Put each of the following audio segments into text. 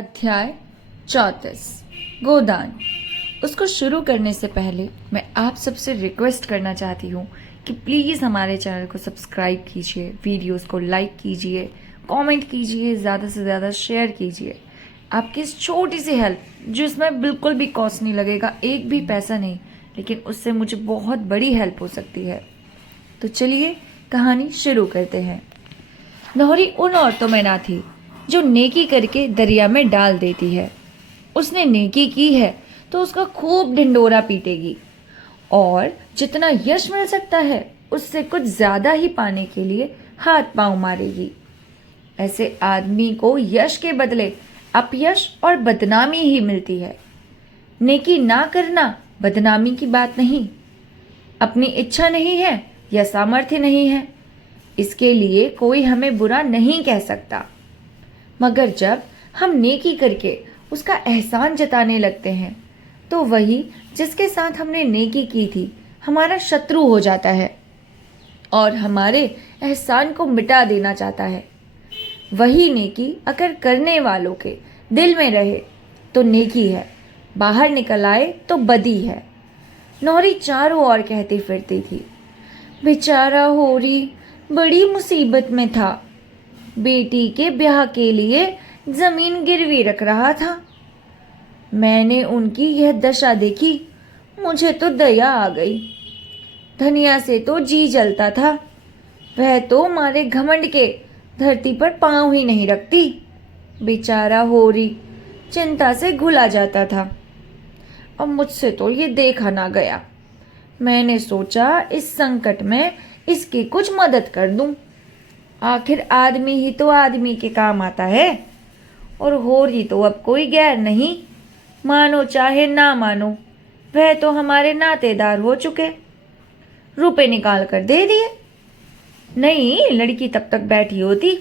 अध्याय 34 गोदान। उसको शुरू करने से पहले मैं आप सबसे रिक्वेस्ट करना चाहती हूँ कि प्लीज़ हमारे चैनल को सब्सक्राइब कीजिए, वीडियोस को लाइक कीजिए, कमेंट कीजिए, ज़्यादा से ज़्यादा शेयर कीजिए। आपकी इस छोटी सी हेल्प, जो इसमें बिल्कुल भी कॉस्ट नहीं लगेगा, एक भी पैसा नहीं, लेकिन उससे मुझे बहुत बड़ी हेल्प हो सकती है। तो चलिए कहानी शुरू करते हैं। नौरी उन औरतों में ना थी जो नेकी करके दरिया में डाल देती है। उसने नेकी की है तो उसका खूब ढिंडोरा पीटेगी और जितना यश मिल सकता है उससे कुछ ज्यादा ही पाने के लिए हाथ पांव मारेगी। ऐसे आदमी को यश के बदले अपयश और बदनामी ही मिलती है। नेकी ना करना बदनामी की बात नहीं, अपनी इच्छा नहीं है या सामर्थ्य नहीं है, इसके लिए कोई हमें बुरा नहीं कह सकता। मगर जब हम नेकी करके उसका एहसान जताने लगते हैं तो वही जिसके साथ हमने नेकी की थी हमारा शत्रु हो जाता है और हमारे एहसान को मिटा देना चाहता है। वही नेकी अगर करने वालों के दिल में रहे तो नेकी है, बाहर निकल आए तो बदी है। नौरी चारों ओर कहती फिरती थी, बेचारा होरी बड़ी मुसीबत में था। बेटी के ब्याह के लिए जमीन गिरवी रख रहा था। मैंने उनकी यह दशा देखी, मुझे तो दया आ गई। धनिया से तो जी जलता था, वह तो मारे घमंड के धरती पर पांव ही नहीं रखती। बेचारा होरी चिंता से घुला जाता था। अब मुझसे तो ये देखा ना गया। मैंने सोचा इस संकट में इसकी कुछ मदद कर दूं। आखिर आदमी ही तो आदमी के काम आता है और होरी तो अब कोई गैर नहीं, मानो चाहे ना मानो वह तो हमारे नातेदार हो चुके। रुपए निकाल कर दे दिए। नहीं, लड़की तब तक बैठी होती।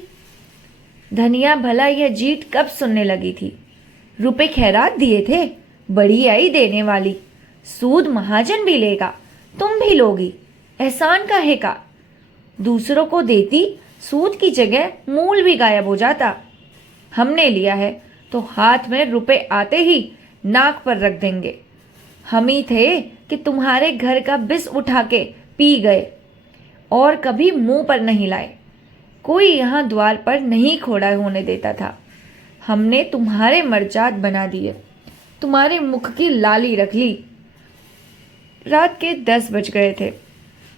धनिया भला यह जीत कब सुनने लगी थी। रुपए खैरात दिए थे, बड़ी आई देने वाली। सूद महाजन भी लेगा, तुम भी लोगी, एहसान काहे का। दूसरों को देती, सूद की जगह मूल भी गायब हो जाता। हमने लिया है तो हाथ में रुपए आते ही नाक पर रख देंगे। हम ही थे कि तुम्हारे घर का बिस उठा के पी गए और कभी मुंह पर नहीं लाए। कोई यहाँ द्वार पर नहीं खोड़ा होने देता था। हमने तुम्हारे मर्जाद बना दिए, तुम्हारे मुख की लाली रख ली। रात के 10 बज गए थे।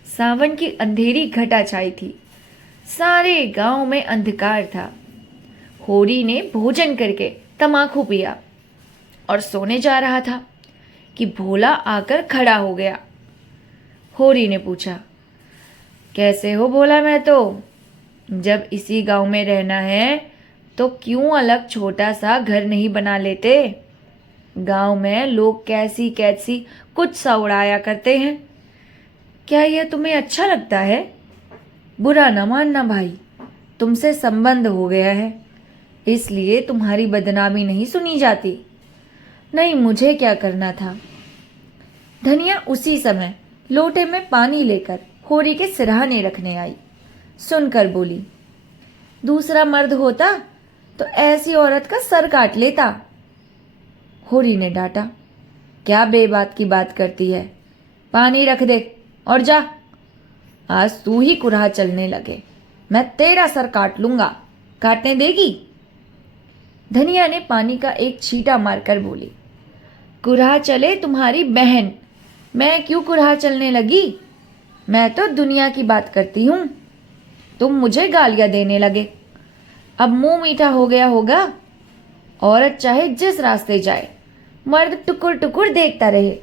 सावन की अंधेरी घटा छाई थी। सारे गांव में अंधकार था। होरी ने भोजन करके तमाकू पिया और सोने जा रहा था कि भोला आकर खड़ा हो गया। होरी ने पूछा, कैसे हो भोला? मैं तो जब इसी गांव में रहना है तो क्यों अलग छोटा सा घर नहीं बना लेते? गांव में लोग कैसी कैसी कुछ सा उड़ाया करते हैं। क्या यह तुम्हें अच्छा लगता है? बुरा न मानना भाई, तुमसे संबंध हो गया है इसलिए तुम्हारी बदनामी नहीं सुनी जाती। नहीं, मुझे क्या करना था। धनिया उसी समय लोटे में पानी लेकर होरी के सिरहाने रखने आई। सुनकर बोली, दूसरा मर्द होता तो ऐसी औरत का सर काट लेता। होरी ने डांटा, क्या बेबात की बात करती है? पानी रख दे और जा। आज तू ही कुराह चलने लगे, मैं तेरा सर काट लूंगा। काटने देगी? धनिया ने पानी का एक छींटा मारकर बोली, कुराह चले तुम्हारी बहन, मैं क्यों कुराह चलने लगी? मैं तो दुनिया की बात करती हूं, तुम मुझे गालियां देने लगे। अब मुंह मीठा हो गया होगा। औरत चाहे जिस रास्ते जाए, मर्द टुकुर टुकुर देखता रहे।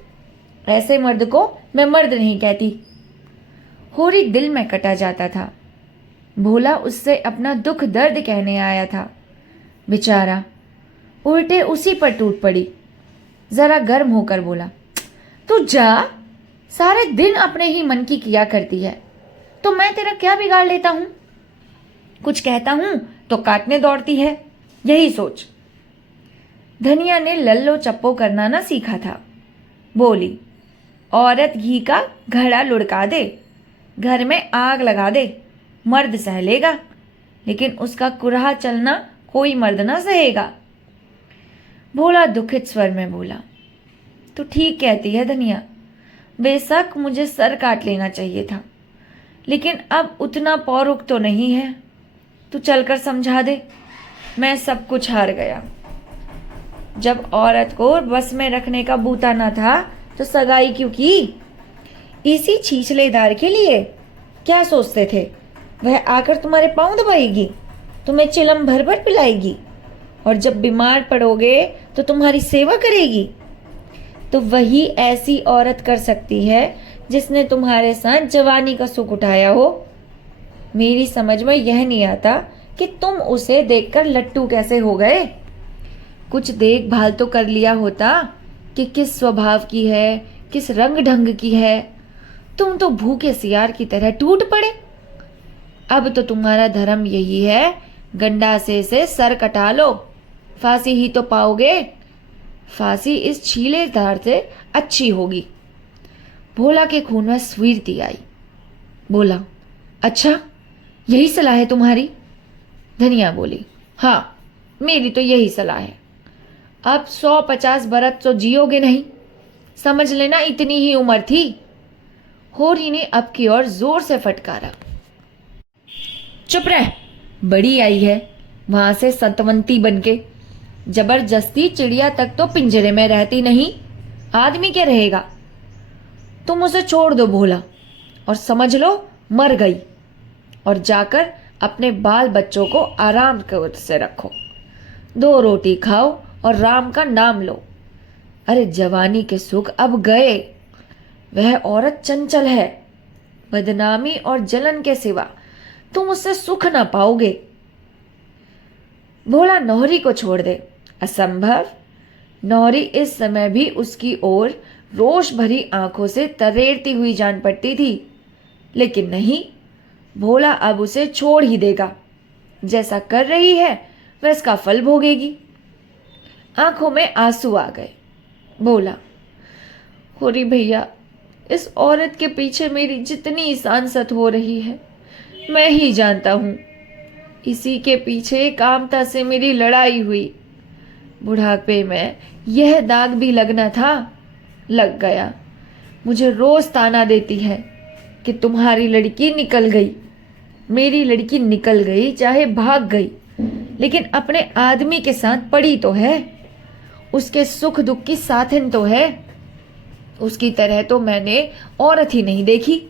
ऐसे मर्द को मैं मर्द नहीं कहती। होरी दिल में कटा जाता था। भोला उससे अपना दुख दर्द कहने आया था। बेचारा उल्टे उसी पर टूट पड़ी। जरा गर्म होकर बोला, तू जा, सारे दिन अपने ही मन की किया करती है तो मैं तेरा क्या बिगाड़ लेता हूं? कुछ कहता हूं तो काटने दौड़ती है, यही सोच। धनिया ने लल्लो चप्पो करना ना सीखा था। बोली, औरत घी का घड़ा लुढ़का दे, घर में आग लगा दे, मर्द सह लेगा, लेकिन उसका कुराह चलना कोई मर्द ना सहेगा। भोला दुखित स्वर में बोला, तू ठीक कहती है धनिया, बेशक मुझे सर काट लेना चाहिए था, लेकिन अब उतना पौरुख तो नहीं है। तू चलकर समझा दे, मैं सब कुछ हार गया। जब औरत को बस में रखने का बूता न था तो सगाई क्यों की? इसी छीछलेदार के लिए? क्या सोचते थे वह आकर तुम्हारे पांव दबाएगी, तुम्हें चिलम भर भर पिलाएगी और जब बीमार पड़ोगे तो तुम्हारी सेवा करेगी? तो वही ऐसी औरत कर सकती है जिसने तुम्हारे साथ जवानी का सुख उठाया हो। मेरी समझ में यह नहीं आता कि तुम उसे देखकर लट्टू कैसे हो गए। कुछ देखभाल तो कर लिया होता कि किस स्वभाव की है, किस रंग ढंग की है। तुम तो भूखे सियार की तरह टूट पड़े। अब तो तुम्हारा धर्म यही है, गंडासे से सर कटा लो, फांसी ही तो पाओगे। फांसी इस छीलेदार से अच्छी होगी। भोला के खून में स्फूर्ति आई। बोला, अच्छा यही सलाह है तुम्हारी? धनिया बोली, हाँ मेरी तो यही सलाह है। अब 150 बरस तो जियोगे नहीं, समझ लेना इतनी ही उम्र थी। होरी ने अब की ओर जोर से फटकारा। चुप रह, बड़ी आई है वहां से सतवंती बनके। जबरदस्ती चिड़िया तक तो पिंजरे में रहती नहीं, आदमी क्या रहेगा? तुम उसे छोड़ दो भोला, और समझ लो मर गई। और जाकर अपने बाल बच्चों को आराम से रखो, 2 रोटी खाओ और राम का नाम लो। अरे जवानी के सुख अब गए। वह औरत चंचल है, बदनामी और जलन के सिवा तुम उससे सुख ना पाओगे। भोला नौहरी को छोड़ दे, असंभव। नौहरी इस समय भी उसकी ओर रोष भरी आंखों से तरेरती हुई जान पड़ती थी, लेकिन नहीं, भोला अब उसे छोड़ ही देगा। जैसा कर रही है वह इसका फल भोगेगी। आंखों में आंसू आ गए। बोला, होरी भैया, इस औरत के पीछे मेरी जितनी सांसत हो रही है मैं ही जानता हूं। इसी के पीछे कामता से मेरी लड़ाई हुई। बुढ़ापे में यह दाग भी लगना था, लग गया। मुझे रोज ताना देती है कि तुम्हारी लड़की निकल गई। मेरी लड़की निकल गई चाहे भाग गई, लेकिन अपने आदमी के साथ पड़ी तो है, उसके सुख दुख की साथन तो है। उसकी तरह तो मैंने औरत ही नहीं देखी।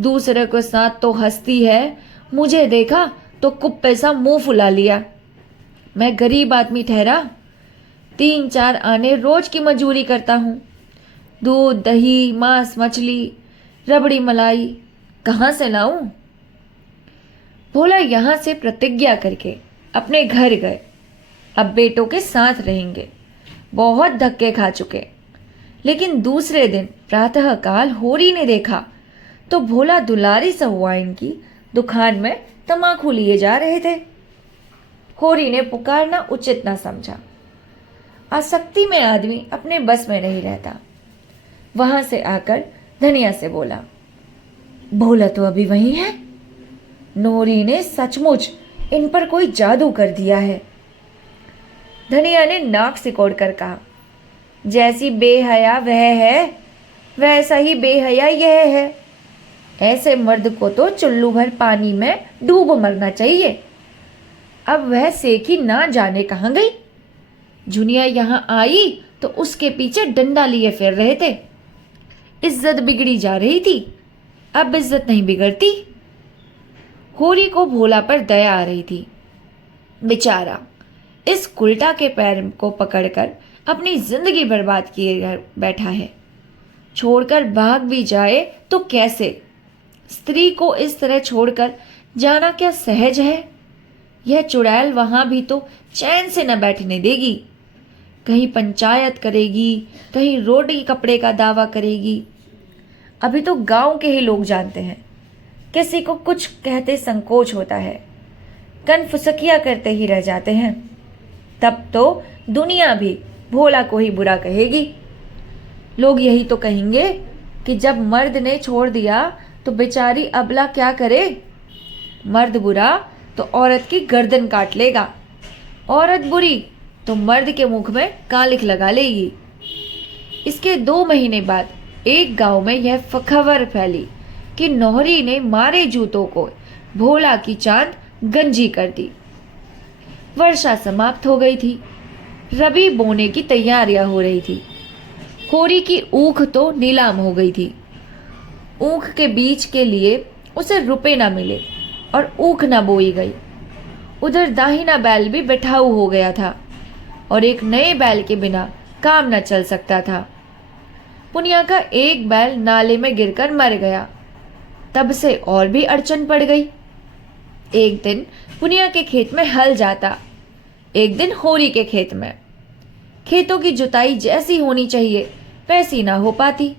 दूसरे के साथ तो हंसती है, मुझे देखा तो कुप्पे सा मुंह फुला लिया। मैं गरीब आदमी ठहरा, 3-4 आने रोज की मजूरी करता हूँ। दूध, दही, मांस, मछली, रबड़ी, मलाई कहाँ से लाऊं? भोला यहां से प्रतिज्ञा करके अपने घर गए। अब बेटों के साथ रहेंगे। बहुत धक्के खा चुके। लेकिन दूसरे दिन प्रातःकाल होरी ने देखा तो भोला दुलारी सहुआइन की दुकान में तमाकू लिए जा रहे थे। होरी ने पुकारना उचित न समझा। आसक्ति में आदमी अपने बस में नहीं रहता। वहां से आकर धनिया से बोला, भोला तो अभी वहीं है। नोरी ने सचमुच इन पर कोई जादू कर दिया है। धनिया ने नाक सिकोड़ कर कहा, जैसी बेहया वह है वैसा ही बेहया यह है। ऐसे मर्द को तो चुल्लू भर पानी में डूब मरना चाहिए। अब वह सेखी ना जाने कहाँ गई। झुनिया यहां आई तो उसके पीछे डंडा लिए फिर रहे थे। इज्जत बिगड़ी जा रही थी, अब इज्जत नहीं बिगड़ती। होरी को भोला पर दया आ रही थी। बेचारा इस कुल्टा के पैर को पकड़कर अपनी जिंदगी बर्बाद किए बैठा है। छोड़कर भाग भी जाए तो कैसे? स्त्री को इस तरह छोड़कर जाना क्या सहज है? यह चुड़ैल वहां भी तो चैन से न बैठने देगी। कहीं पंचायत करेगी, कहीं रोटी कपड़े का दावा करेगी। अभी तो गांव के ही लोग जानते हैं, किसी को कुछ कहते संकोच होता है, कनफुसकिया करते ही रह जाते हैं। तब तो दुनिया भी भोला को ही बुरा कहेगी। लोग यही तो कहेंगे कि जब मर्द ने छोड़ दिया तो बेचारी अबला क्या करे। मर्द बुरा तो औरत की गर्दन काट लेगा, औरत बुरी तो मर्द के मुख में कालिख लगा लेगी। इसके 2 महीने बाद एक गांव में यह खबर फैली कि नौहरी ने मारे जूतों को भोला की चांद गंजी कर दी। वर्षा समाप्त हो गई थी। रबी बोने की तैयारियां हो रही थी। होरी की ऊख तो नीलाम हो गई थी। ऊख के बीज के लिए उसे रुपए ना मिले और ऊख ना बोई गई। उधर दाहिना बैल भी बैठाऊ हो गया था और एक नए बैल के बिना काम न चल सकता था। पुनिया का एक बैल नाले में गिरकर मर गया। तब से और भी अड़चन पड़ गई। एक दिन पुनिया के खेत में हल जाता, एक दिन होरी के खेत में। खेतों की जुताई जैसी होनी चाहिए वैसी ना हो पाती।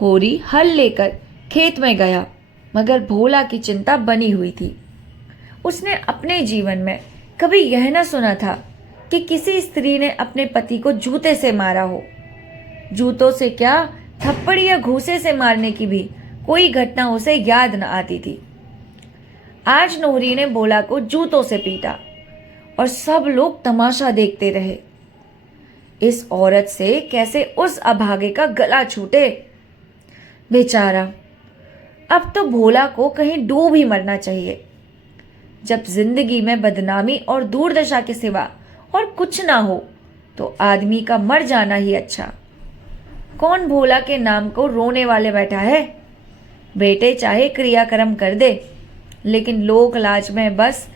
होरी हल लेकर खेत में गया, मगर भोला की चिंता बनी हुई थी। उसने अपने जीवन में कभी यह न सुना था कि किसी स्त्री ने अपने पति को जूते से मारा हो। जूतों से क्या, थप्पड़ या घूसे से मारने की भी कोई घटना उसे याद न आती थी। आज नोहरी ने भोला को जूतों से पीटा और सब लोग तमाशा देखते रहे। इस औरत से कैसे उस अभागे का गला छूटे। बेचारा, अब तो भोला को कहीं डूब ही मरना चाहिए। जब जिंदगी में बदनामी और दुर्दशा के सिवा और कुछ ना हो तो आदमी का मर जाना ही अच्छा। कौन भोला के नाम को रोने वाले बैठा है? बेटे चाहे क्रियाक्रम कर दे, लेकिन लोक लाज में बस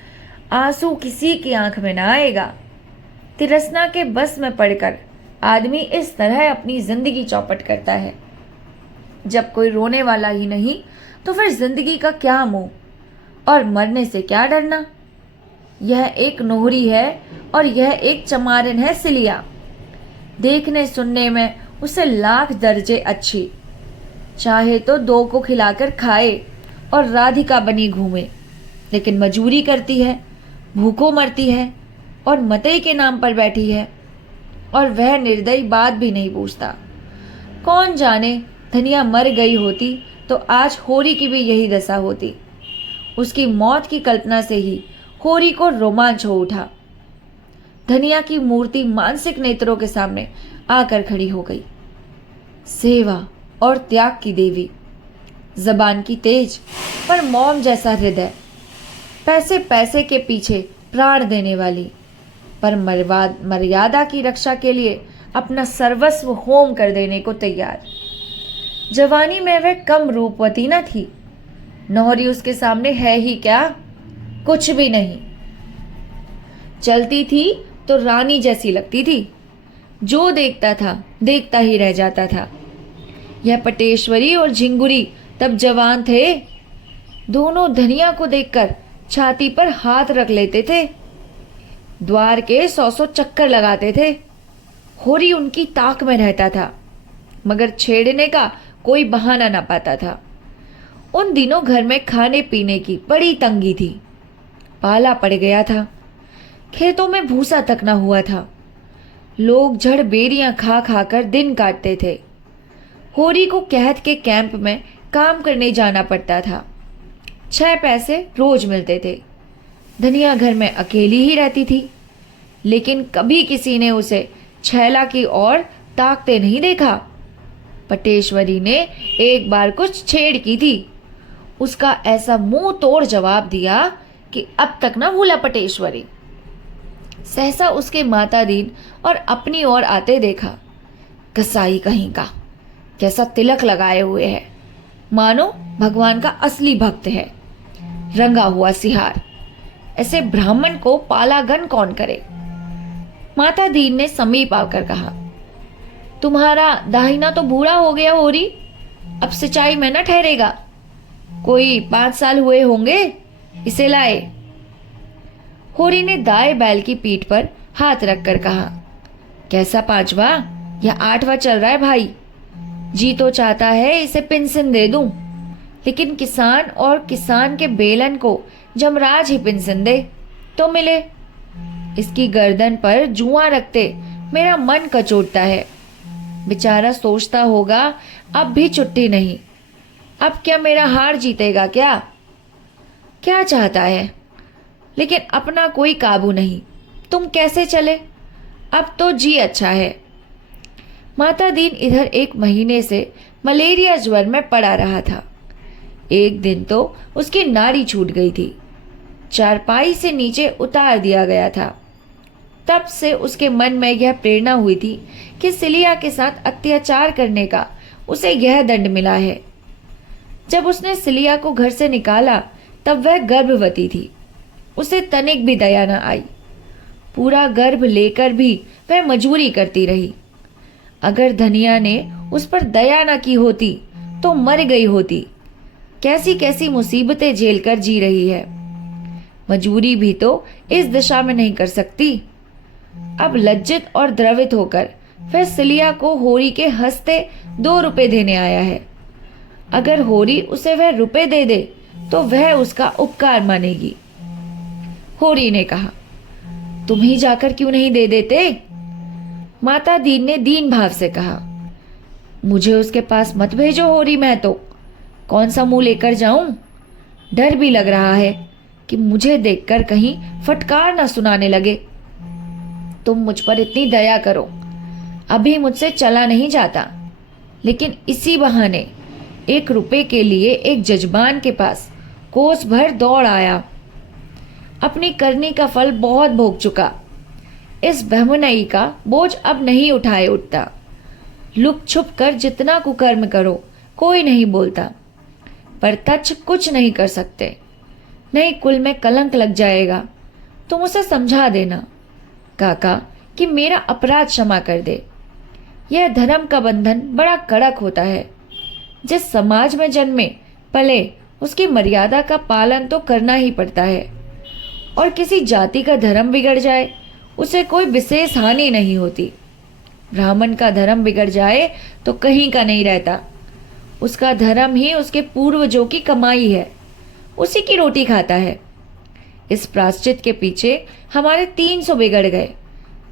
आंसू किसी की आंख में ना आएगा। तिरसना के बस में पड़कर आदमी इस तरह अपनी जिंदगी चौपट करता है। जब कोई रोने वाला ही नहीं तो फिर जिंदगी का क्या मोह और मरने से क्या डरना। यह एक नोहरी है और यह एक चमारन है सिलिया। देखने सुनने में उसे लाख दर्जे अच्छी। चाहे तो 2 को खिलाकर खाए और राधिका बनी घूमे, लेकिन मजूरी करती है, भूखों मरती है और मते के नाम पर बैठी है, और वह निर्दयी बात भी नहीं पूछता। कौन जाने, धनिया मर गई होती तो आज होरी की भी यही दशा होती। उसकी मौत की कल्पना से ही होरी को रोमांच हो उठा। धनिया की मूर्ति मानसिक नेत्रों के सामने आकर खड़ी हो गई। सेवा और त्याग की देवी, जबान की तेज पर मौम जैसा हृदय, पैसे पैसे के पीछे प्राण देने वाली, पर मर्यादा की रक्षा के लिए अपना सर्वस्व होम कर देने को तैयार। जवानी में वह कम रूपवती न थी। नौहरी उसके सामने है ही क्या? कुछ भी नहीं। चलती थी तो रानी जैसी लगती थी। जो देखता था देखता ही रह जाता था। यह पटेश्वरी और झिंगुरी तब जवान थे। दोनों धनिया को देखकर छाती पर हाथ रख लेते थे। द्वार के 100 चक्कर लगाते थे। होरी उनकी ताक में रहता था, मगर छेड़ने का कोई बहाना ना पाता था। उन दिनों घर में खाने पीने की बड़ी तंगी थी। पाला पड़ गया था। खेतों में भूसा तक न हुआ था। लोग जड़ बेरियां खा खा कर दिन काटते थे। होरी को कहत के कैंप में काम करने जाना पड़ता था। 6 पैसे रोज मिलते थे। धनिया घर में अकेली ही रहती थी, लेकिन कभी किसी ने उसे छैला की ओर ताकते नहीं देखा। पटेश्वरी ने एक बार कुछ छेड़ की थी। उसका ऐसा मुंह तोड़ जवाब दिया कि अब तक ना भूला पटेश्वरी। सहसा उसके मातादीन और अपनी ओर आते देखा। कसाई कहीं का, कैसा तिलक लगाए हुए है, मानो भगवान का असली भक्त है। रंगा हुआ सिहार, ऐसे ब्राह्मण को पालागन कौन करे। माता दीन ने समीप आकर कहा, तुम्हारा दाहिना तो बूढ़ा हो गया होरी, अब सिंचाई में न ठहरेगा। कोई 5 साल हुए होंगे, इसे लाए। होरी ने दाएं बैल की पीठ पर हाथ रखकर कहा, कैसा 5वां या 8वां चल रहा है भाई। जी तो चाहता है इसे पेंशन दे दूं, लेकिन किसान और किसान के बेलन को जमराज ही पेंशन दे तो मिले। इसकी गर्दन पर जुआ रखते मेरा मन कचोटता है। बेचारा सोचता होगा अब भी छुट्टी नहीं, अब क्या मेरा हार जीतेगा क्या चाहता है, लेकिन अपना कोई काबू नहीं। तुम कैसे चले? अब तो जी अच्छा है। माता दीन इधर 1 महीने से मलेरिया ज्वर में पड़ा रहा था। एक दिन तो उसकी नाड़ी छूट गई थी, चारपाई से नीचे उतार दिया गया था। तब से उसके मन में यह प्रेरणा हुई थी कि सिलिया के साथ अत्याचार करने का उसे यह दंड मिला है। जब उसने सिलिया को घर से निकाला तब वह गर्भवती थी। उसे तनिक भी दया न आई। पूरा गर्भ लेकर भी वह मजबूरी करती रही। अगर धनिया ने उस पर दया न की होती तो मर गई होती। कैसी कैसी मुसीबतें झेल कर जी रही है। मजबूरी भी तो इस दिशा में नहीं कर सकती। अब लज्जित और द्रवित होकर वह सिलिया को होरी के हंसते 2 रुपए देने आया है। अगर होरी उसे वह रुपए दे दे तो वह उसका उपकार मानेगी। होरी ने कहा, तुम ही जाकर क्यों नहीं दे देते? माता दीन ने दीन भाव से कहा, मुझे उसके पास मत भेजो होरी, मैं तो कौन सा मुंह लेकर जाऊं? डर भी लग रहा है कि मुझे देखकर कहीं फटकार ना सुनाने लगे। तुम मुझ पर इतनी दया करो। अभी मुझसे चला नहीं जाता, लेकिन इसी बहाने 1 रुपए के लिए एक जजमान के पास कोस भर दौड़ आया। अपनी करनी का फल बहुत भोग चुका। इस बहमनई का बोझ अब नहीं उठाए उठता। लुक छुप कर जितना कुकर्म करो कोई नहीं बोलता, पर तच्छ कुछ नहीं कर सकते। नहीं कुल में कलंक लग जाएगा। तुम उसे समझा देना काका कि मेरा अपराध क्षमा कर दे। यह धर्म का बंधन बड़ा कड़क होता है। जिस समाज में जन्मे पले उसकी मर्यादा का पालन तो करना ही पड़ता है, और किसी जाति का धर्म बिगड़ जाए उसे कोई विशेष हानि नहीं होती। ब्राह्मण का धर्म बिगड़ जाए तो कहीं का नहीं रहता। उसका धर्म ही उसके पूर्वजों की कमाई है, उसी की रोटी खाता है। इस प्रायश्चित के पीछे हमारे 300 बिगड़ गए,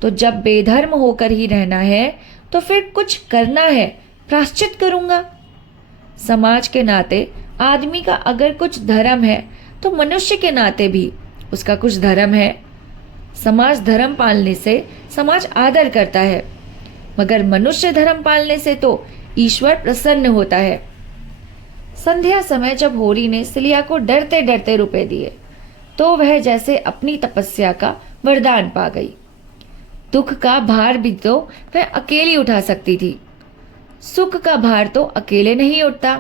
तो जब बेधर्म होकर ही रहना है तो फिर कुछ करना है, प्रायश्चित करूंगा। समाज के नाते आदमी का अगर कुछ धर्म है तो मनुष्य के नाते भी उसका कुछ धर्म है। समाज धर्म पालने से समाज आदर करता है, मगर मनुष्य धर्म पालने से तो ईश्वर प्रसन्न होता है। संध्या समय जब होरी ने सिलिया को डरते डरते रुपए दिए तो वह जैसे अपनी तपस्या का वरदान पा गई। दुख का भार भी तो वह अकेली उठा सकती थी, सुख का भार तो अकेले नहीं उठता।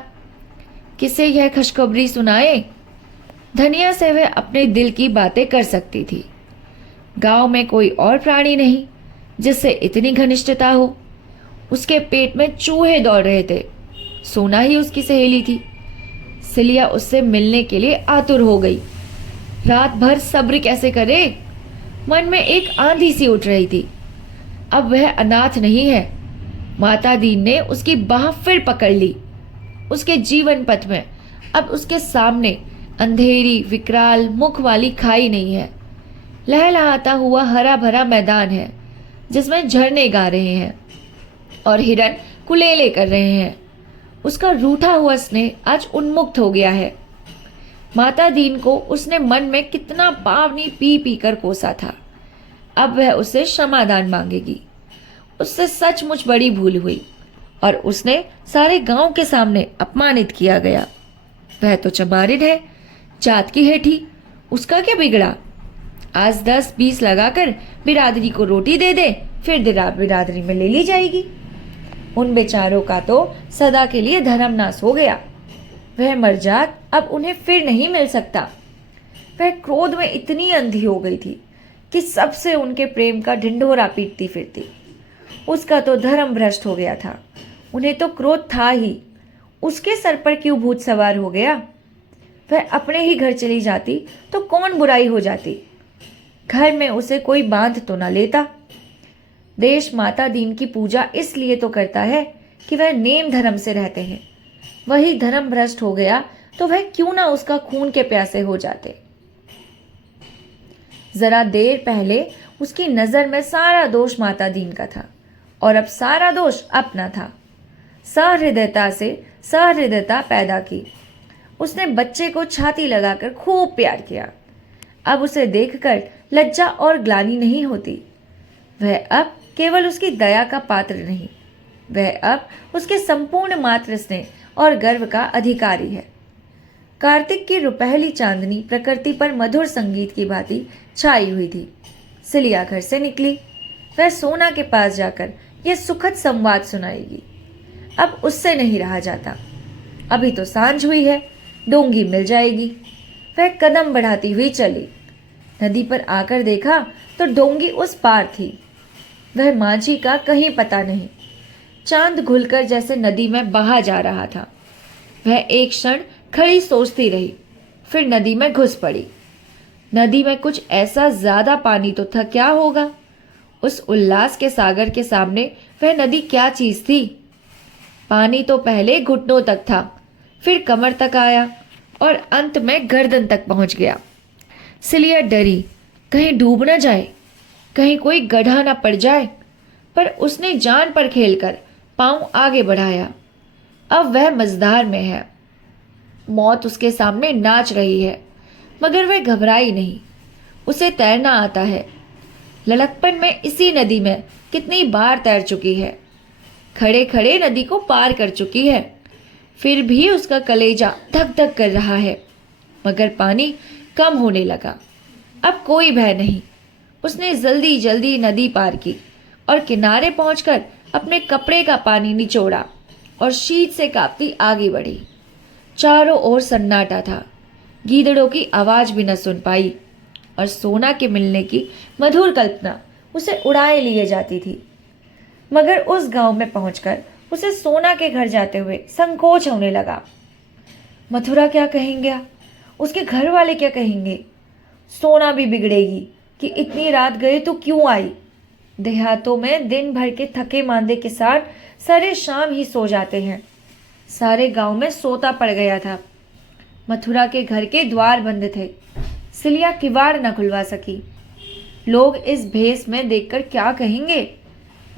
किसे यह खुशखबरी सुनाए? धनिया से वह अपने दिल की बातें कर सकती थी। गांव में कोई और प्राणी नहीं जिससे इतनी घनिष्ठता हो। उसके पेट में चूहे दौड़ रहे थे। सोना ही उसकी सहेली थी। सिलिया उससे मिलने के लिए आतुर हो गई। रात भर सब्र कैसे करे? मन में एक आंधी सी उठ रही थी। अब वह अनाथ नहीं है। माता दीन ने उसकी बाह फिर पकड़ ली। उसके जीवन पथ में अब उसके सामने अंधेरी विकराल मुख वाली खाई नहीं है। लहलहाता हुआ हरा भरा मैदान है जिसमें झरने गा रहे हैं और हिरन कुलेले कर रहे हैं। उसका रूठा हुआ स्नेह आज उन्मुक्त हो गया है। माता दीन को उसने मन में कितना पावनी पी पी कर कोसा था। अब वह उससे क्षमादान मांगेगी। उससे सचमुच बड़ी भूल हुई और उसने सारे गांव के सामने अपमानित किया गया। वह तो चमारिन है, जात की हेठी, उसका क्या बिगड़ा? आज 10-20 लगाकर बिरादरी को रोटी दे दे, फिर बिरादरी में ले ली जाएगी। उन बेचारों का तो सदा के लिए धर्मनाश हो गया। वह मर्जात अब उन्हें फिर नहीं मिल सकता। वह क्रोध में इतनी अंधी हो गई थी कि सबसे उनके प्रेम का ढिंढोरा पीटती फिरती। उसका तो धर्म भ्रष्ट हो गया था। उन्हें तो क्रोध था ही, उसके सर पर क्यों भूत सवार हो गया? वह अपने ही घर चली जाती तो कौन बुराई हो जाती? घर में उसे कोई बांध तो न लेता। देश माता दीन की पूजा इसलिए तो करता है कि वह नेम धर्म से रहते हैं। वही धर्म भ्रष्ट हो गया तो वह क्यों ना उसका खून के प्यासे हो जाते। जरा देर पहले उसकी नजर में सारा दोष माता दीन का था और अब सारा दोष अपना था। सहृदयता से सहृदयता पैदा की। उसने बच्चे को छाती लगाकर खूब प्यार किया। अब उसे देखकर लज्जा और ग्लानि नहीं होती। वह अब केवल उसकी दया का पात्र नहीं, वह अब उसके संपूर्ण मातृ स्नेह और गर्व का अधिकारी है। कार्तिक की रुपहली चांदनी प्रकृति पर मधुर संगीत की भांति छाई हुई थी। सिलिया घर से निकली। वह सोना के पास जाकर यह सुखद संवाद सुनाएगी। अब उससे नहीं रहा जाता। अभी तो सांझ हुई है, डोंगी मिल जाएगी। वह कदम बढ़ाती हुई चली। नदी पर आकर देखा तो डोंगी उस पार थी। वह माझी का कहीं पता नहीं। चांद घुलकर जैसे नदी में बहा जा रहा था। वह एक क्षण खड़ी सोचती रही, फिर नदी में घुस पड़ी। नदी में कुछ ऐसा ज्यादा पानी तो था, क्या होगा? उस उल्लास के सागर के सामने वह नदी क्या चीज थी? पानी तो पहले घुटनों तक था, फिर कमर तक आया और अंत में गर्दन तक पहुंच गया। सिलिया डरी, कहीं डूब न जाए, कहीं कोई गड्ढा न पड़ जाए, पर उसने जान पर खेलकर पांव आगे बढ़ाया। अब वह मझधार में है। मौत उसके सामने नाच रही है, मगर वह घबराई नहीं। उसे तैरना आता है। लड़कपन में इसी नदी में कितनी बार तैर चुकी है। खड़े खड़े नदी को पार कर चुकी है। फिर भी उसका कलेजा धक धक कर रहा है, मगर पानी कम होने लगा। अब कोई भय नहीं। उसने जल्दी जल्दी नदी पार की और किनारे पहुंचकर अपने कपड़े का पानी निचोड़ा और शीत से कांपती आगे बढ़ी। चारों ओर सन्नाटा था। गीदड़ों की आवाज भी न सुन पाई और सोना के मिलने की मधुर कल्पना उसे उड़ाए लिए जाती थी। मगर उस गांव में पहुंचकर उसे सोना के घर जाते हुए संकोच होने लगा। मथुरा क्या कहेंगे, उसके घर वाले क्या कहेंगे? सोना भी बिगड़ेगी कि इतनी रात गए तो क्यों आई। देहातों में दिन भर के थके मांदे किसान सारे शाम ही सो जाते हैं। सारे गांव में सोता पड़ गया था। मथुरा के घर के द्वार बंद थे। सिलिया किवाड़ न खुलवा सकी। लोग इस भेष में देखकर क्या कहेंगे?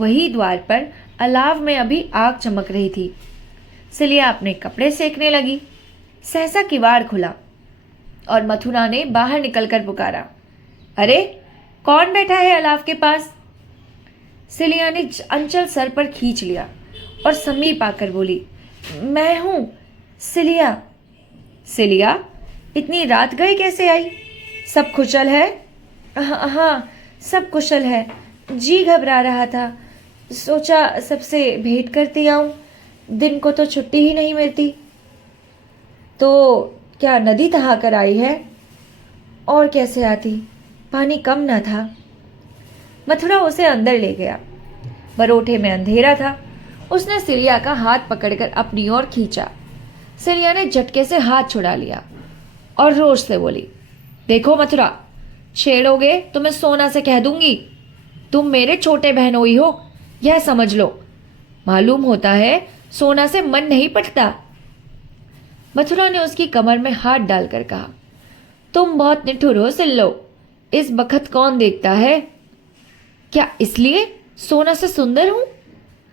वही द्वार पर अलाव में अभी आग चमक रही थी। सिलिया अपने कपड़े सेकने लगी। सहसा किवाड़ खुला और मथुरा ने बाहर निकलकर पुकारा, अरे कौन बैठा है अलाव के पास? सिलिया ने अंचल सर पर खींच लिया और समीप आकर बोली, मैं हूं सिलिया। सिलिया, इतनी रात गए कैसे आई? सब कुशल है? हाँ, सब कुशल है। जी घबरा रहा था, सोचा सबसे भेंट करती आऊं। दिन को तो छुट्टी ही नहीं मिलती। तो क्या नदी तहा कर आई है? और कैसे आती, पानी कम न था। मथुरा उसे अंदर ले गया। बरोठे में अंधेरा था। उसने सिलिया का हाथ पकड़कर अपनी ओर खींचा। सिलिया ने झटके से हाथ छुड़ा लिया और रोष से बोली, देखो मथुरा, छेड़ोगे तो मैं सोना से कह दूंगी। तुम मेरे छोटे बहनोई हो, यह समझ लो। मालूम होता है सोना से मन नहीं पटता। मथुरा ने उसकी कमर में हाथ डालकर कहा, तुम बहुत निठुर हो सिल्लो। इस बखत कौन देखता है? क्या इसलिए सोना से सुंदर हूं?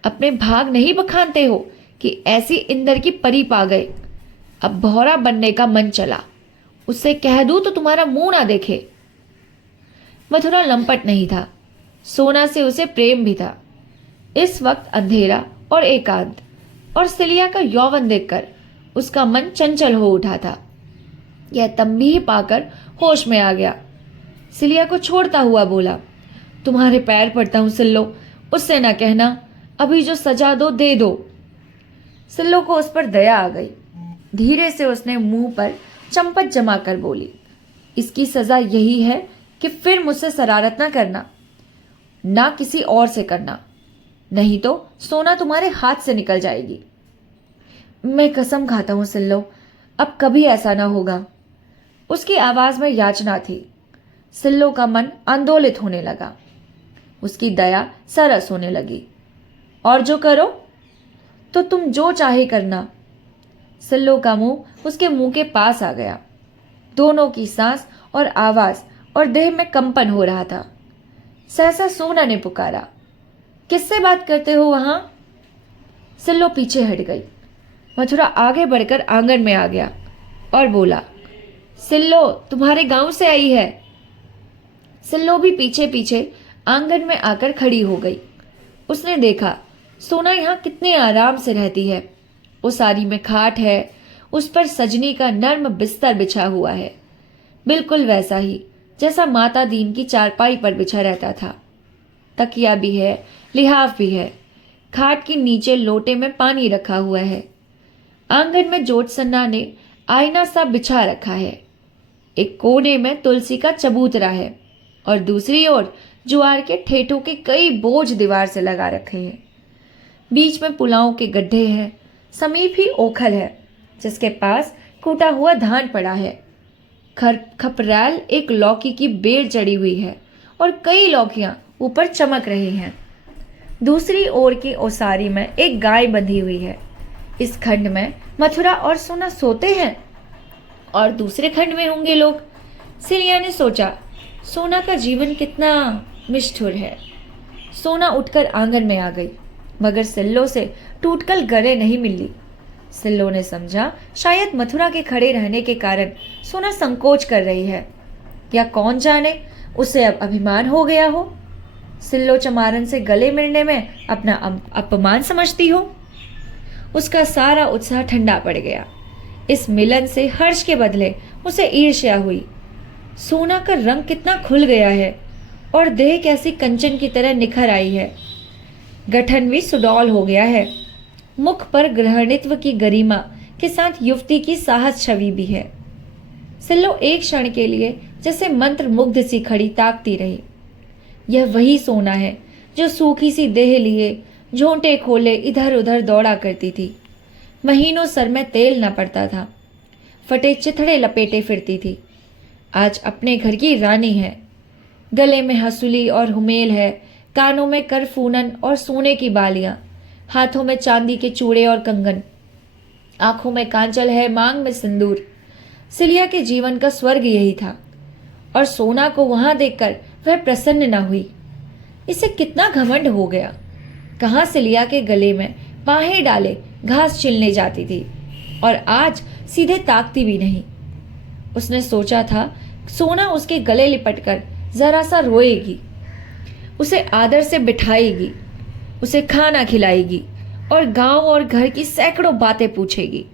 अपने भाग नहीं बखानते हो कि ऐसी इंदर की परी पा गए। अब भौरा बनने का मन चला। उससे कह दूं तो तुम्हारा मुंह ना देखे। मथुरा लंपट नहीं था। सोना से उसे प्रेम भी था। इस वक्त अंधेरा और एकांत और सिलिया का यौवन देखकर उसका मन चंचल हो उठा था। यह तंबीह पाकर होश में आ गया। सिलिया को छोड़ता हुआ बोला, तुम्हारे पैर पड़ता हूं सिल्लो, उससे ना कहना। अभी जो सजा दो दे दो। सिल्लो को उस पर दया आ गई। धीरे से उसने मुंह पर चंपत जमाकर बोली, इसकी सजा यही है कि फिर मुझसे शरारत ना करना, ना किसी और से करना, नहीं तो सोना तुम्हारे हाथ से निकल जाएगी। मैं कसम खाता हूं सिल्लो, अब कभी ऐसा ना होगा। उसकी आवाज में याचना थी। सिल्लो का मन आंदोलित होने लगा। उसकी दया सरस होने लगी। और जो करो तो तुम जो चाहे करना। सिल्लो का मुंह उसके मुंह के पास आ गया। दोनों की सांस और आवाज और देह में कंपन हो रहा था। सहसा सोना ने पुकारा, किससे बात करते हो वहां? सिल्लो पीछे हट गई। मथुरा आगे बढ़कर आंगन में आ गया और बोला, सिल्लो तुम्हारे गांव से आई है। सिल्लो भी पीछे पीछे आंगन में आकर खड़ी हो गई। उसने देखा सोना यहाँ कितने आराम से रहती है। उसारी में खाट है, उस पर सजनी का नर्म बिस्तर बिछा हुआ है, बिल्कुल वैसा ही जैसा माता दीन की चारपाई पर बिछा रहता था। तकिया भी है, लिहाफ भी है। खाट के नीचे लोटे में पानी रखा हुआ है। आंगन में जोटसन्ना ने आईना सा बिछा रखा है। एक कोने में तुलसी का चबूतरा है और दूसरी ओर ज्वार के ठेठों के कई बोझ दीवार से लगा रखे हैं। बीच में पुलाव के गड्ढे हैं। समीप ही ओखल है जिसके पास कूटा हुआ धान पड़ा है। खपरैल एक लौकी की बेल चढ़ी हुई है और कई लौकियां ऊपर चमक रही हैं। दूसरी ओर की ओसारी में एक गाय बंधी हुई है। इस खंड में मथुरा और सोना सोते हैं और दूसरे खंड में होंगे लोग। सिलिया ने सोचा, सोना का जीवन कितना निष्ठुर है। सोना उठकर आंगन में आ गई, मगर सिल्लो से टूटकर गले नहीं मिली। सिल्लो ने समझा शायद मथुरा के खड़े रहने के कारण सोना संकोच कर रही है, या कौन जाने उसे अब अभिमान हो गया हो। सिल्लो चमारन से गले मिलने में अपना अपमान समझती हो। उसका सारा उत्साह ठंडा पड़ गया। इस मिलन से हर्ष के बदले उसे ईर्ष्या हुई। सोना का रंग कितना खुल गया है और देह कैसी कंचन की तरह निखर आई है। गठन भी सुडौल हो गया है। मुख पर गृहिणीत्व की गरिमा के साथ युवती की साहस छवि भी है। सिल्लो एक क्षण के लिए जैसे मंत्र मुग्ध सी खड़ी ताकती रही। यह वही सोना है जो सूखी सी देह लिए झोंटे खोले इधर उधर दौड़ा करती थी। महीनों सर में तेल न पड़ता था, फटे चिथड़े लपेटे फिरती थी। आज अपने घर की रानी है। गले में हंसुली और हुमेल है, कानों में करफूनन और सोने की बालियां, हाथों में चांदी के चूड़े और कंगन, आंखों में कांचल है, मांग में सिंदूर। सिलिया के जीवन का स्वर्ग यही था और सोना को वहां देखकर वह प्रसन्न न हुई। इसे कितना घमंड हो गया। कहां सिलिया के गले में बाहें डाले घास छिलने जाती थी और आज सीधे ताकती भी नहीं। उसने सोचा था सोना उसके गले लिपटकर जरा सा रोएगी, उसे आदर से बिठाएगी, उसे खाना खिलाएगी और गांव और घर की सैकड़ों बातें पूछेगी,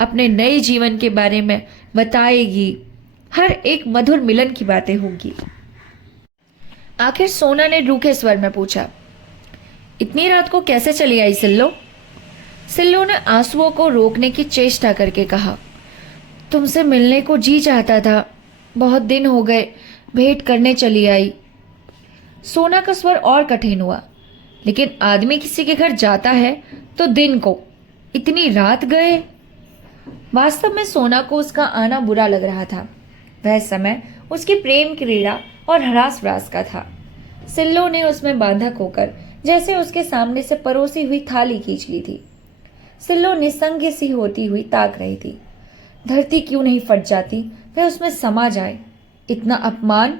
अपने नए जीवन के बारे में बताएगी। हर एक मधुर मिलन की बातें होगी। आखिर सोना ने रूखे स्वर में पूछा, इतनी रात को कैसे चली आई सिल्लो? सिल्लो ने आंसुओं को रोकने की चेष्टा करके कहा, तुमसे मिलने को जी चाहता था, बहुत दिन हो गए, भेंट करने चली आई। सोना का स्वर और कठिन हुआ, लेकिन आदमी किसी के घर जाता है तो दिन को, इतनी रात गए? वास्तव में सोना को उसका आना बुरा लग रहा था। वह समय उसकी प्रेम क्रीड़ा और हरास व्रास का था। सिल्लो ने उसमें बांधक होकर जैसे उसके सामने से परोसी हुई थाली खींच ली थी। सिल्लो निसंग सी होती हुई ताक रही थी। धरती क्यों नहीं फट जाती, वह उसमें समा जाए। इतना अपमान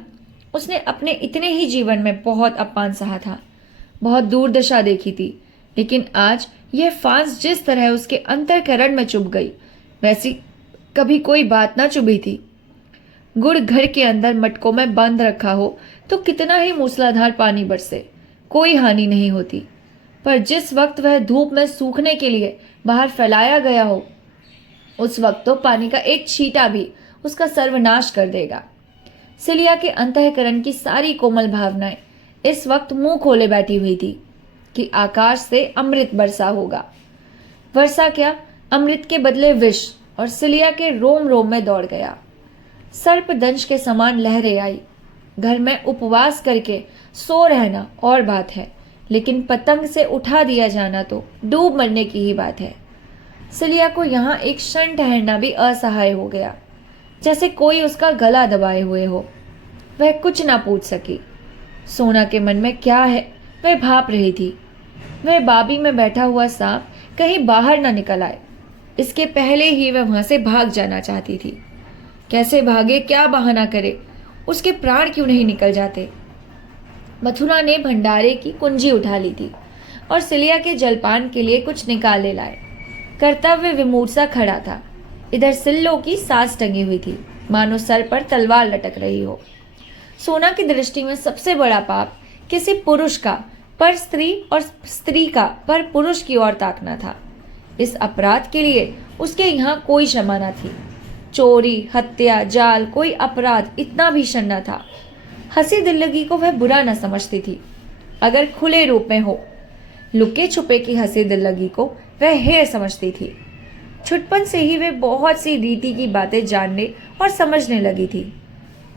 उसने अपने इतने ही जीवन में बहुत अपमान सहा था, बहुत दुर्दशा देखी थी, लेकिन आज यह फांस जिस तरह उसके अंतरकरण में चुभ गई, वैसी कभी कोई बात ना चुभी थी। गुड़ घर के अंदर मटकों में बंद रखा हो तो कितना ही मूसलाधार पानी बरसे, कोई हानि नहीं होती, पर जिस वक्त वह धूप में सूखने के लिए बाहर फैलाया गया हो, उस वक्त तो पानी का एक छींटा भी उसका सर्वनाश कर देगा। सिलिया के अंतःकरण की सारी कोमल भावनाएं इस वक्त मुंह खोले बैठी हुई थी कि आकाश से अमृत बरसा होगा। वर्षा क्या, अमृत के बदले विष, और सिलिया के रोम रोम में दौड़ गया। सर्पदंश के समान लहरें आई। घर में उपवास करके सो रहना और बात है, लेकिन पतंग से उठा दिया जाना तो डूब मरने की ही बात है। सिलिया को यहाँ एक क्षण ठहरना भी असहाय हो गया, जैसे कोई उसका गला दबाए हुए हो। वह कुछ ना पूछ सकी। सोना के मन में क्या है वह भाप रही थी। वह बाबी में बैठा हुआ सांप कहीं बाहर ना निकल आए, इसके पहले ही वह वहां से भाग जाना चाहती थी। कैसे भागे, क्या बहाना करे, उसके प्राण क्यों नहीं निकल जाते। मथुरा ने भंडारे की कुंजी उठा ली थी और सिलिया के जलपान के लिए कुछ निकाले लाए। कर्तव्य विमूढ़ सा खड़ा था। इधर सिल्लो की सांस टंगी हुई थी, मानो सर पर तलवार लटक रही हो। सोना की दृष्टि में सबसे बड़ा पाप किसी पुरुष का पर स्त्री और स्त्री का पर पुरुष की ओर ताकना था। इस अपराध के लिए उसके यहाँ कोई क्षमा न थी। चोरी, हत्या, जाल, कोई अपराध इतना भीषण न था। हंसी दिल्लगी को वह बुरा न समझती थी अगर खुले रूप में हो। लुके छुपे की हंसी दिल्लगी को वह हेय समझती थी। छुटपन से ही वे बहुत सी रीति की बातें जानने और समझने लगी थी।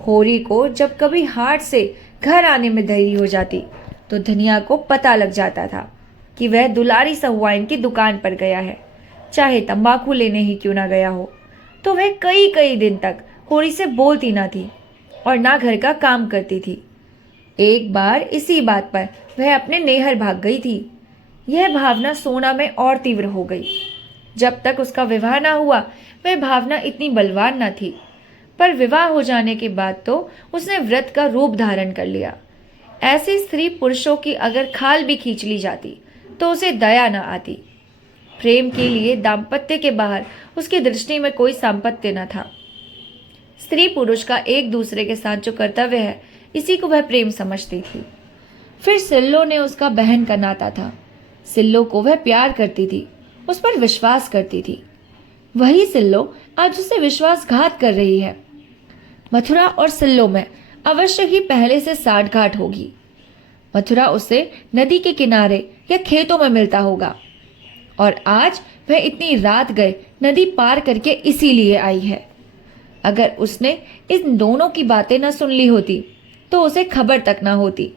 होरी को जब कभी हाट से घर आने में देरी हो जाती तो धनिया को पता लग जाता था कि वह दुलारी सहुआइन की दुकान पर गया है, चाहे तंबाकू लेने ही क्यों ना गया हो। तो वह कई कई दिन तक होरी से बोलती ना थी और ना घर का काम करती थी। एक बार इसी बात पर वह अपने नैहर भाग गई थी। यह भावना सोना में और तीव्र हो गई। जब तक उसका विवाह ना हुआ वह भावना इतनी बलवान न थी, पर विवाह हो जाने के बाद तो उसने व्रत का रूप धारण कर लिया। ऐसी स्त्री पुरुषों की अगर खाल भी खींच ली जाती तो उसे दया न आती। प्रेम के लिए दाम्पत्य के बाहर उसकी दृष्टि में कोई सांपत्य न था। स्त्री पुरुष का एक दूसरे के साथ जो कर्तव्य है, इसी को वह प्रेम समझती थी। फिर सिल्लो ने उसका बहन का नाता था। सिल्लो को वह प्यार करती थी, उस पर विश्वास करती थी। वही सिल्लो आज उससे विश्वासघात कर रही है। मथुरा और सिल्लो में अवश्य ही पहले से साठगांठ होगी। मथुरा उसे नदी के किनारे या खेतों में मिलता होगा और आज वह इतनी रात गए नदी पार करके इसीलिए आई है। अगर उसने इन दोनों की बातें न सुन ली होती तो उसे खबर तक न होती।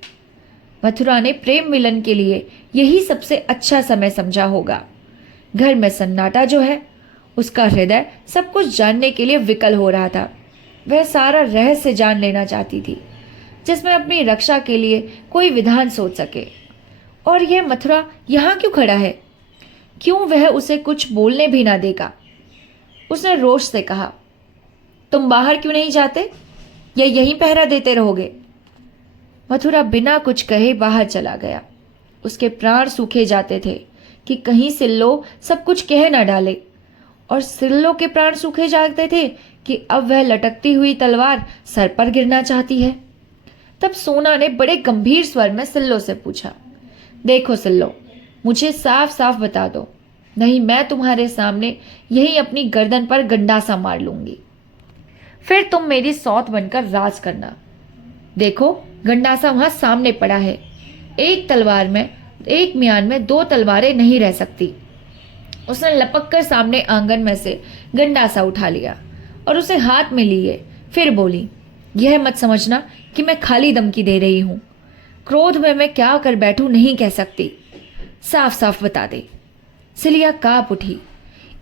मथुरा ने प्रेम मिलन के लिए यही सबसे अच्छा समय समझा होगा। घर में सन्नाटा जो है, उसका हृदय सब कुछ जानने के लिए विकल हो रहा था। वह सारा रहस्य जान लेना चाहती थी जिसमें अपनी रक्षा के लिए कोई विधान सोच सके। और यह मथुरा यहाँ क्यों खड़ा है? क्यों वह उसे कुछ बोलने भी ना देगा? उसने रोष से कहा, तुम बाहर क्यों नहीं जाते या यहीं पहरा देते रहोगे? मथुरा बिना कुछ कहे बाहर चला गया। उसके प्राण सूखे जाते थे कि कहीं सिल्लो सब कुछ कह न डाले, और सिल्लो के प्राण सूखे जाते थे कि अब वह लटकती हुई तलवार सर पर गिरना चाहती है। तब सोना ने बड़े गंभीर स्वर में सिल्लो से पूछा, देखो सिल्लो, मुझे साफ साफ बता दो, नहीं मैं तुम्हारे सामने यही अपनी गर्दन पर गंडासा मार लूंगी। फिर तुम मेरी सौत बनकर राज करना। देखो गंडासा वहां सामने पड़ा है। एक म्यान में दो तलवारें नहीं रह सकती। उसने लपक कर सामने आंगन में से गंडासा उठा लिया और उसे हाथ में लिए। फिर बोली, यह मत समझना कि मैं खाली धमकी दे रही हूं। क्रोध में मैं क्या कर बैठूं नहीं कह सकती। साफ साफ बता दे। सिलिया कांप उठी।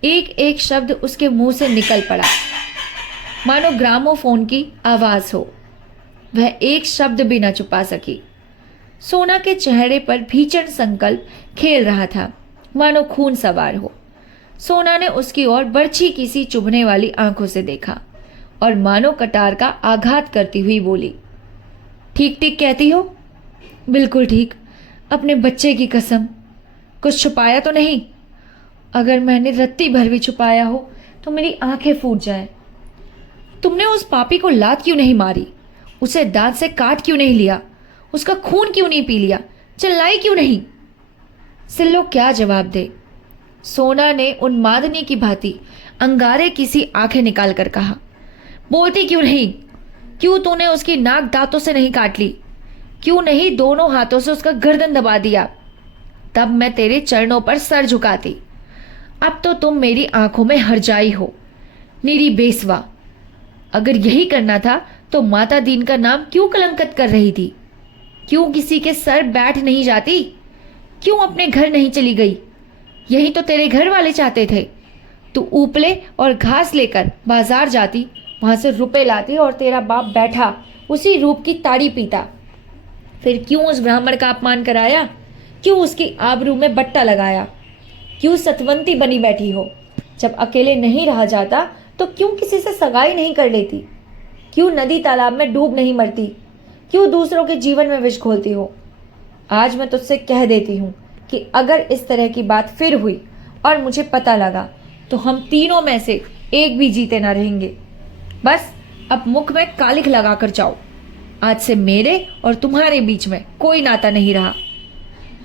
एक एक शब्द उसके मुंह से निकल पड़ा मानो ग्रामोफोन की आवाज हो। वह एक शब्द भी न छुपा सकी। सोना के चेहरे पर भीषण संकल्प खेल रहा था, मानो खून सवार हो। सोना ने उसकी ओर बर्छी की सी चुभने वाली आंखों से देखा और मानो कटार का आघात करती हुई बोली, ठीक ठीक कहती हो? बिल्कुल ठीक, अपने बच्चे की कसम। कुछ छुपाया तो नहीं? अगर मैंने रत्ती भर भी छुपाया हो तो मेरी आंखें फूट जाएं। तुमने उस पापी को लात क्यों नहीं मारी? उसे दांत से काट क्यों नहीं लिया? उसका खून क्यों नहीं पी लिया? चिल्लाई क्यों नहीं? सिल्लो क्या जवाब दे? सोना ने उन्मादनी की भांति अंगारे की सी आंखें निकाल कर कहा, बोलती क्यों नहीं? क्यों तूने उसकी नाक दांतों से नहीं काट ली? क्यों नहीं दोनों हाथों से उसका गर्दन दबा दिया? तब मैं तेरे चरणों पर सर झुकाती। अब तो तुम मेरी आंखों में हरजाई हो, निरी बेसवा। अगर यही करना था तो माता दीन का नाम क्यों कलंकित कर रही थी? क्यों किसी के सर बैठ नहीं जाती? क्यों अपने घर नहीं चली गई? यही तो तेरे घर वाले चाहते थे। तू ऊपले और घास लेकर बाजार जाती, वहां से रुपए लाती और तेरा बाप बैठा उसी रूप की ताड़ी पीता। फिर क्यों उस ब्राह्मण का अपमान कराया? क्यों उसकी आबरू में बट्टा लगाया? क्यों सतवंती बनी बैठी हो? जब अकेले नहीं रहा जाता तो क्यों किसी से सगाई नहीं कर लेती? क्यों नदी तालाब में डूब नहीं मरती? क्यों दूसरों के जीवन में विष घोलती हो? आज मैं तुझसे कह देती हूं कि अगर इस तरह की बात फिर हुई और मुझे पता लगा तो हम तीनों में से एक भी जीते ना रहेंगे। बस अब मुख में कालिख लगा कर जाओ। आज से मेरे और तुम्हारे बीच में कोई नाता नहीं रहा।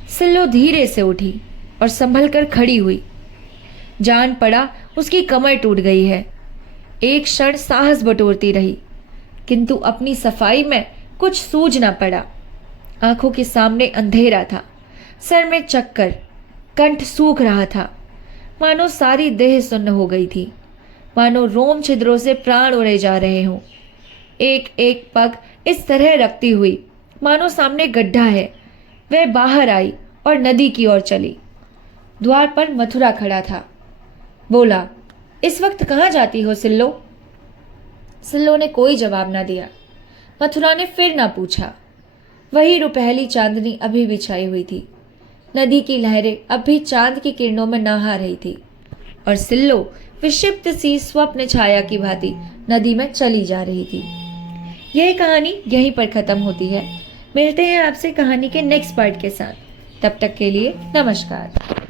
सिल्लो धीरे से उठी और संभल कर खड़ी हुई। जान पड़ा उसकी कमर टूट गई है। एक क्षण साहस बटोरती रही, किंतु अपनी सफाई में कुछ सूझ न पड़ा। आंखों के सामने अंधेरा था, सर में चक्कर, कंठ सूख रहा था, मानो सारी देह सुन्न हो गई थी, मानो रोम छिद्रों से प्राण उड़े जा रहे हों। एक एक पग इस तरह रखती हुई मानो सामने गड्ढा है, वह बाहर आई और नदी की ओर चली। द्वार पर मथुरा खड़ा था। बोला, इस वक्त कहाँ जाती हो सिल्लो? सिल्लो ने कोई जवाब ना दिया। मथुरा ने फिर ना पूछा। वही रुपहली चांदनी अभी भी छाई हुई थी। नदी की लहरें अब भी चांद की किरणों में नहा रही थी और सिल्लो विक्षिप्त सी स्वप्न छाया की भांति नदी में चली जा रही थी। यह कहानी यहीं पर खत्म होती है। मिलते हैं आपसे कहानी के नेक्स्ट पार्ट के साथ। तब तक के लिए नमस्कार।